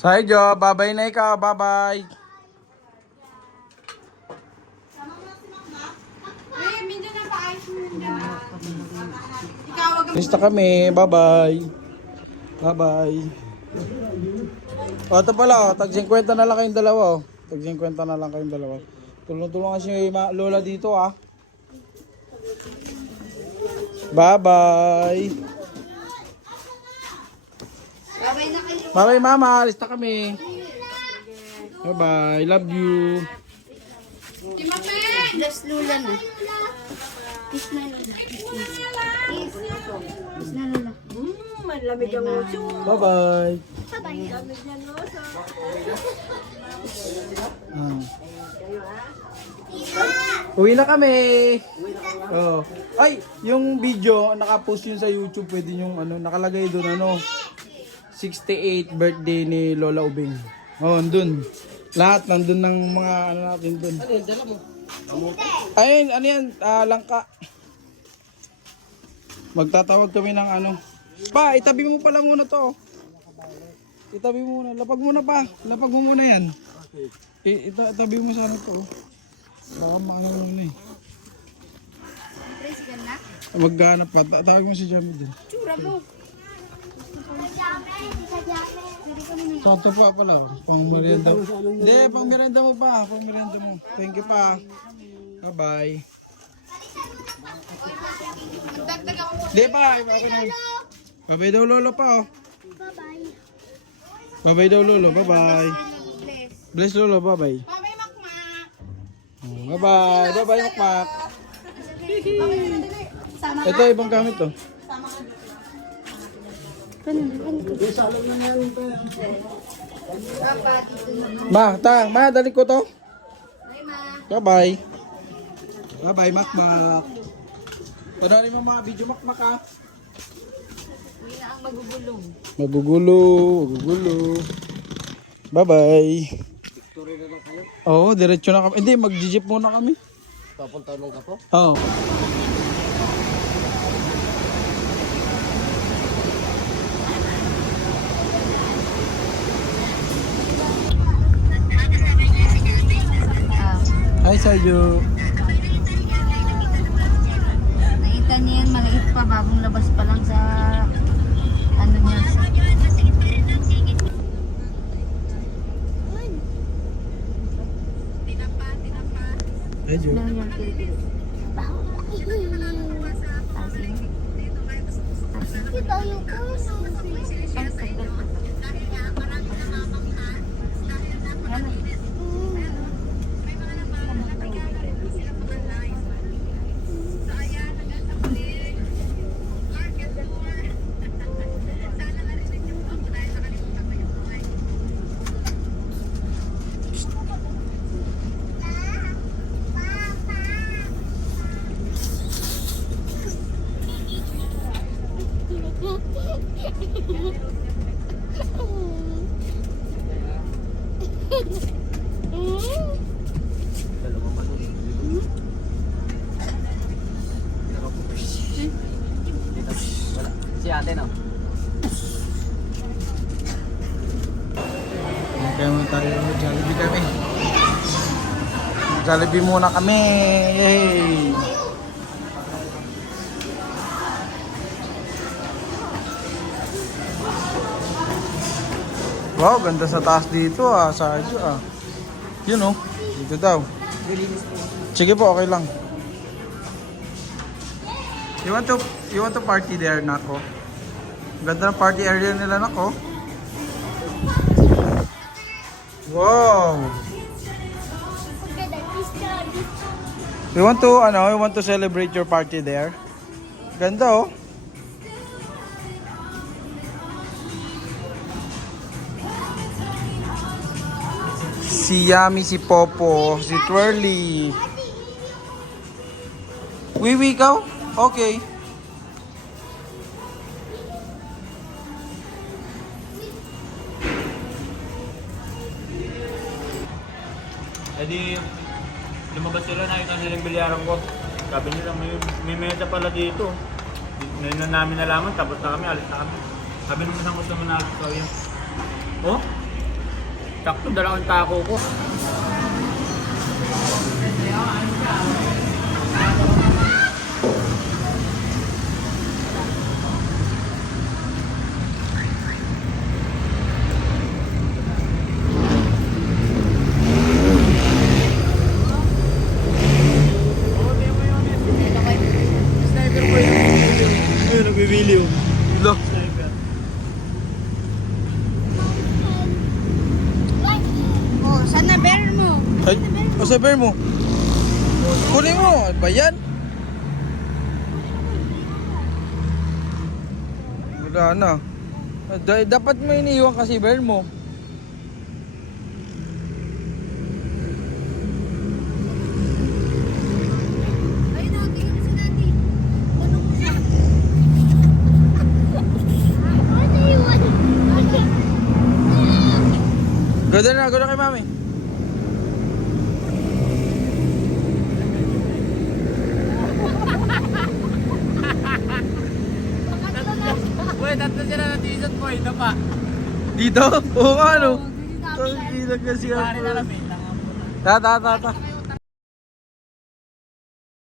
Saijo, babay na ikaw, babay. Lista kami, bye-bye. Bye-bye. O, ito pala, tag 50 na lang kayong dalawa. Tag 50 na lang kayong dalawa. Tulong-tulungan si Lola dito, ah. Bye-bye. Bye-bye, mama. Lista kami. Bye-bye. Love you. Bless Lula na. Kiss na Lula. Kiss na Lula. Malamig ang uso. Bye-bye. Malamig na uso. Uwi na kami. Oh. Ay, yung video naka-post yun sa YouTube, pwede yung nakalagay doon 68th birthday ni Lola Ubing. Oh, andun. Lahat nandun ng mga natin doon. Ayun, yan? Langka. Magtatawag kami ng Pa, itabi mo pala muna to. Itabi mo muna. Lapag muna pa. Lapag mo muna yan. Itabi mo sana to. Baka makakano na eh. President na? Maghanap pa. Tawag mo si Jamie din. Tsura mo. Sakto pa pala. Pang merienda. Hindi, pang merienda mo pa. Pang merienda mo. Thank you pa. Bye-bye. Hindi pa. Okay na. Bye-bye daw lolo pa oh. Bye-bye. Bye-bye daw lolo. Bye-bye. Bless lolo. Bye-bye. Bye-bye, Makma. Bye-bye. Bye-bye, Makmak. Ito, ibang gamit to. Ma, dali ko to. Bye-bye. Bye-bye, Makmak. Panorin mo mga video, Makmak ha. Hindi na ang magugulong. Magugulo. Bye-bye. Victory na lang kayo. Oo, diretso na kami. Hindi, mag-jeep muna kami. Papunta nung ka po. Oo. Hi, Sayo. Nakita niya yan, maliit pa, bagong labas pa lang sa niya. Hi, Jo. Si ate no? Kaya muna tayo, Jollibee kami. Jollibee muna kami. Yay! Wow, ganda sa taas dito ah, Sajo ah. Yun oh, dito daw. Sige po, okay lang. You want to party there, Nako? Ganda ng party area nila, Nako. Wow. You want to celebrate your party there? Ganda oh. Si Yami, si Popo, si Twirly. Wiwi ikaw? Okay. Eh di, lumabas sila, nakita nila yung bilyaran ko. Sabi nila, may mesa pala dito. Ngayon na namin nalaman, tapos na kami, alis na kami. Sabi naman isang gusto mo na alis ko yun. Oh? Sakto, dalawang tako ko. Ayun, nagbibili yun. Lo. Oh, sana bear mo. Ay, o sabi mo. Kunin mo, ano ba yan? Wala na. Dapat mo iniiwan kasi bear mo. Ayun o, tingnan mo si Daddy. Tanong mo siya. Go na kay mami. Uy, tatlo sila na t-shirt mo. Ito pa. Dito? Oo nga, ano? Ang ilag kasi ako. Pare na lang, lang. Ta.